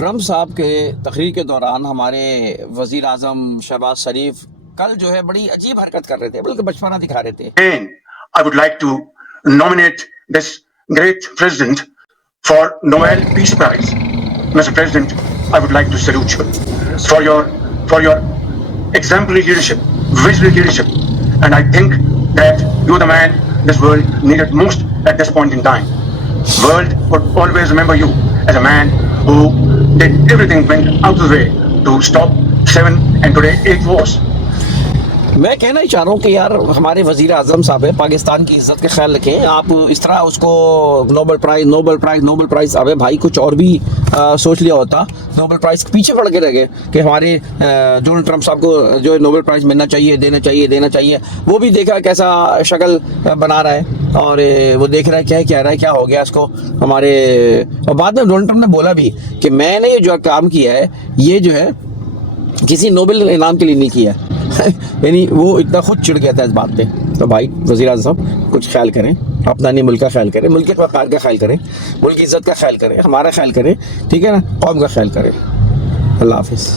Trump साहब के तकरीर के दौरान हमारे वज़ीर आज़म शहबाज शरीफ कल जो है बड़ी अजीब हरकत कर रहे थे, बल्कि बचपना दिखा रहे थे। And I would like to nominate this great president for Nobel Peace Prize. Mr. President, I would like to salute you for your exemplary leadership, visionary leadership, and I think that you're the man this world needed most at this point in time. World would always remember you as a man who did everything, went out of the way to stop 7 and today 8 wars. मैं कहना ही चाह रहा हूँ कि यार हमारे वज़ीर आज़म साहब है, पाकिस्तान की इज़्ज़त का ख्याल रखें। आप इस तरह उसको नोबेल प्राइज़ अबे भाई कुछ और भी सोच लिया होता। नोबेल प्राइज़ के पीछे पड़ के रह गए कि हमारे डोनाल्ड ट्रंप साहब को जो नोबेल प्राइज़ मिलना चाहिए, देना चाहिए। वो भी देखा कैसा शक्ल बना रहा है और वो देख रहा है क्या कह रहा है, क्या हो गया इसको हमारे। और बाद में डोनाल्ड ट्रंप ने बोला भी कि मैंने ये जो काम किया है ये जो है किसी नोबेल इनाम के लिए नहीं किया यानी वो इतना खुद चिढ़ गया था इस बात पे। तो भाई वज़ीर आज़म साहब कुछ ख्याल करें, अपना नहीं मुल्क का ख्याल करें, मुल्क के वक़ार का ख्याल करें, मुल्क की इज़्ज़त का ख्याल करें, हमारा ख्याल करें, ठीक है ना, कौम का ख्याल करें। अल्लाह हाफ़िज़।